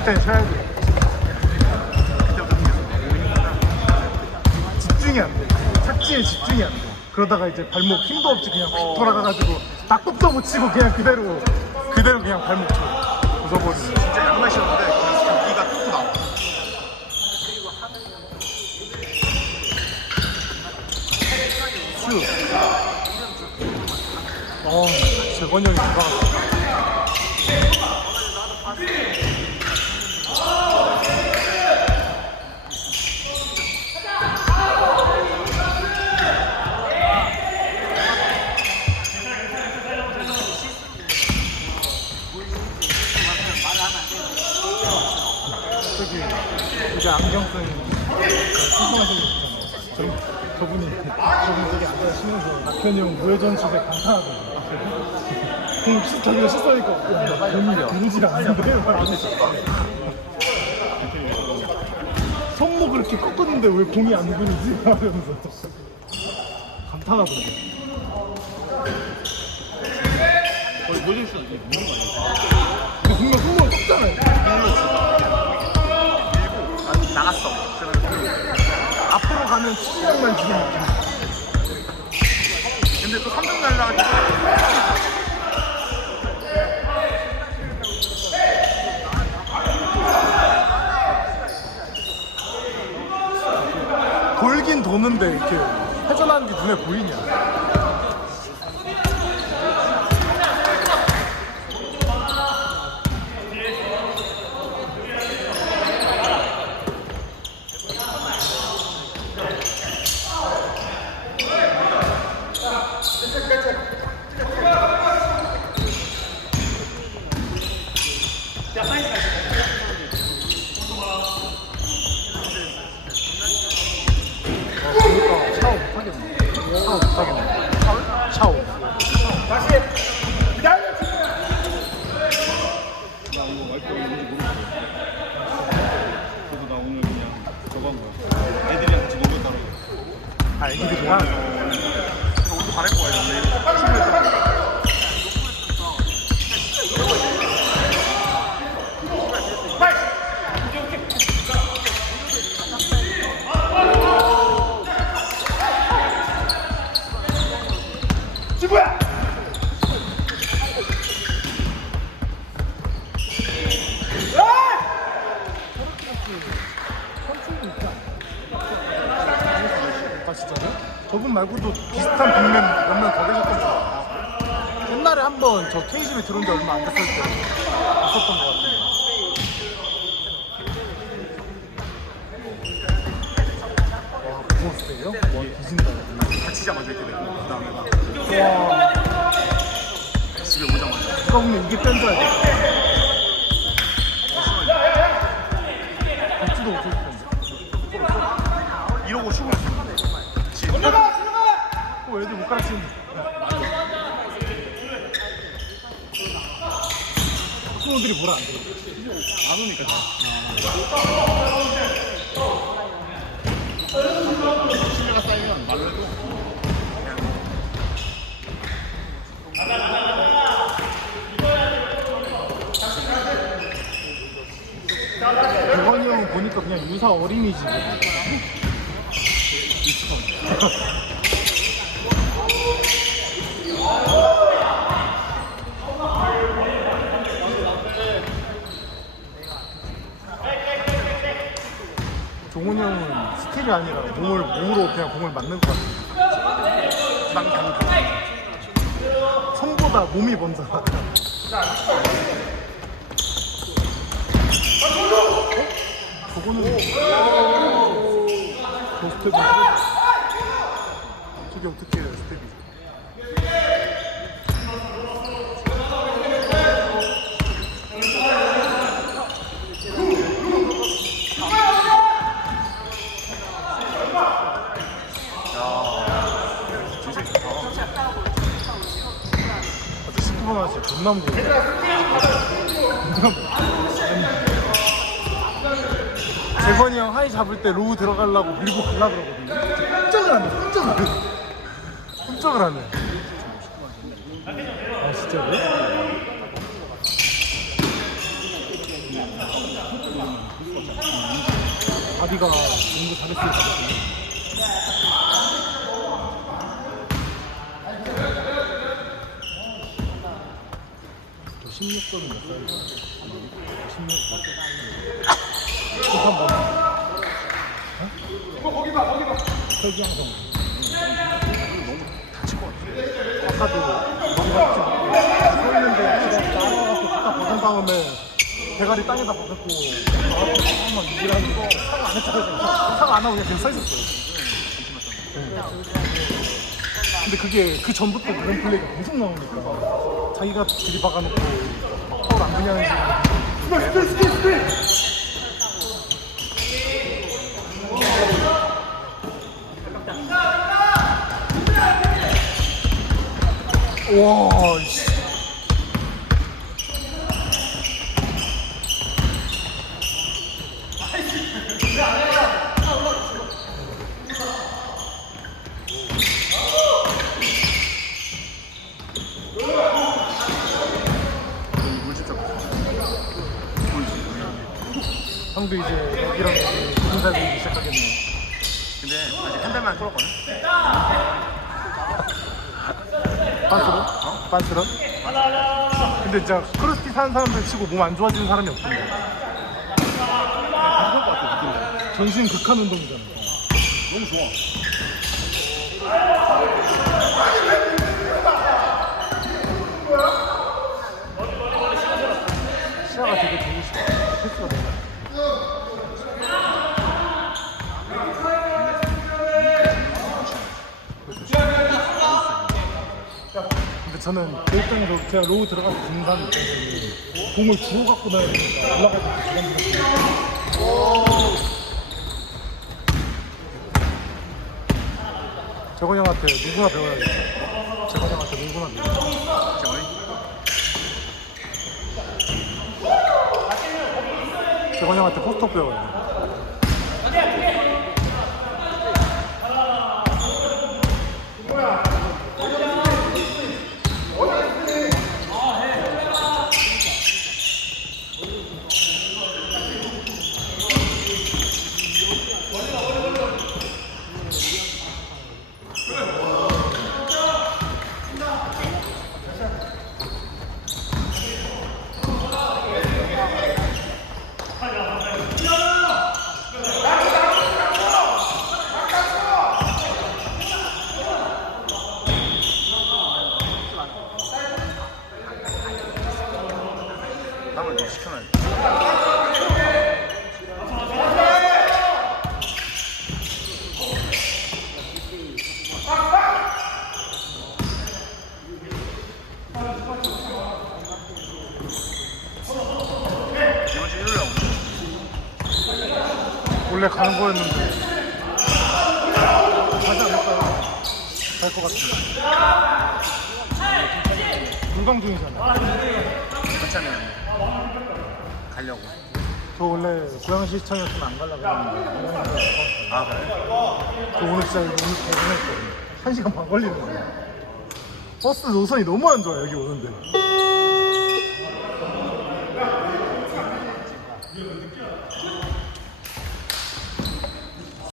쉴땐 쉬어야 돼. 집중이 안 돼. 착지에 집중이 안 돼. 그러다가 이제 발목 힘도 없이 그냥 확 돌아가가지고 낙법도 못 치고 그냥 그대로 그대로 그냥 발목 쳐. 부숴버리는. 진짜 양말이었는데 여기가 뚝 나와. 슈. 어, 재건이 형이 들어 저기 이제 안경 쓴 신성하신 저 저분이 저분 되게 앉아 쉬면서 낙현이 형 무회전 감탄하더라고요. 공 슛- 자기가 공이 들리질 않는데 말하면서 손목을 이렇게 꺾었는데 왜 공이 안 들리지? 말하면서 감탄하더라고요. 거의 무는 거 아니야? 손목을 꺾잖아요. 나갔어. 앞으로 가면 치즈장만 주는 느낌. 근데 또 3등 날라가지고 돌긴 도는데 이렇게 회전하는 게 눈에 보이냐? 그러니까 샤워 못하겠네. 샤워 못하겠네. 샤워? 나 이거 와이프가 있는지 모르겠어. 그래서 나 오늘 그냥 저거 한 거야. 애들이랑 같이 먹었다고. 아, 애기들이랑? 옷도 갈아입고 와야 되는데. 아, 진짜요? 저분 말고도 비슷한 빅맨 몇명 더 계셨던 것 같아요. 옛날에 한 번 저 K집에 들어온 지 얼마 안 됐을 때 있었던 것 같은데. 와, 부모스테이요? 와, 뒤진다. 다치자마자 이렇게 되고 그 다음에 막 와, 집에 오자마자 누가 보면 이게 뗀거야 돼. 신뢰가 쌓이면 말로 해도 대건이 형 보니까 그냥 유사 어린이집. 종훈이 형은 스킬이 아니라 몸을, 몸으로 그냥 공을 맞는 것 같아. 지방장 손보다 몸이 먼저 나가. 저거는 저 스텝이 저게 어떻게 해요 스텝이 어제 19분 하지 존나 무거워 존나 무거워 재건이 형 하이 잡을 때 로우 들어가려고 밀고 갈라 그러거든요. 꼼짝을 안 해, 꼼짝을 안 해. 꼼짝을 안 해. 아, 진짜로? 나비가 농구 잘했을 거거든요. 16점이 몇 살이야? 16점. 한번 이거 거기 봐, 거기 봐. 설기왕성. 너무 다칠 것 같아. 아까도 머리 맞지 서 있는데 지금 나와갖고 딱 벗은 다음에 대가리 땅에다 나와서 한번 유지하는 거 사과 안 했잖아요. 사과 안 하고 그냥 계속 서 있었어요. 네. 근데 그게 그 전부터 그런 플레이가 계속 나오니까 자기가 들이박아놓고 파울 안 그냐는 식으로 와, 씨. 물 진짜 많아. 물 형도 이제 여기랑 여기 군사 되기 시작하겠네요. 근데 아직 한 달만 뚫었거든. 빤스런? 빤스런? 근데 진짜 크로스핏 하는 사람들 치고 몸 안 좋아지는 사람이 없던데. 그럴 것 같아 느낌이. 전신 극한 운동이잖아. 너무 좋아. 시야가 되게 좋으시고 패스가 되게. 근데 저는 그 입장에서 제가 로우 들어가서 사람 입장에서는 공을 주워 갖고 나야 되니까 올라갈 때 부담 들었어요. 재건 형한테 누구나 배워야겠다. 재건 형한테 누구나 배워. 정원이? 재건 형한테 포스터 배워야 돼. 돼. 이번 주 일요일에 오늘 원래 가는 거였는데 가지 않을까요? 갈 것 같은데 불강 중이잖아 괜찮으면 가려고. 저 원래 고양시 시청이었으면 안 가려고 했는데 고양시가 아 그래? 저 오늘 진짜 오늘 퇴근했거든요 한 시간 반 걸리는 거예요 버스 노선이 너무 안 좋아 여기 오는데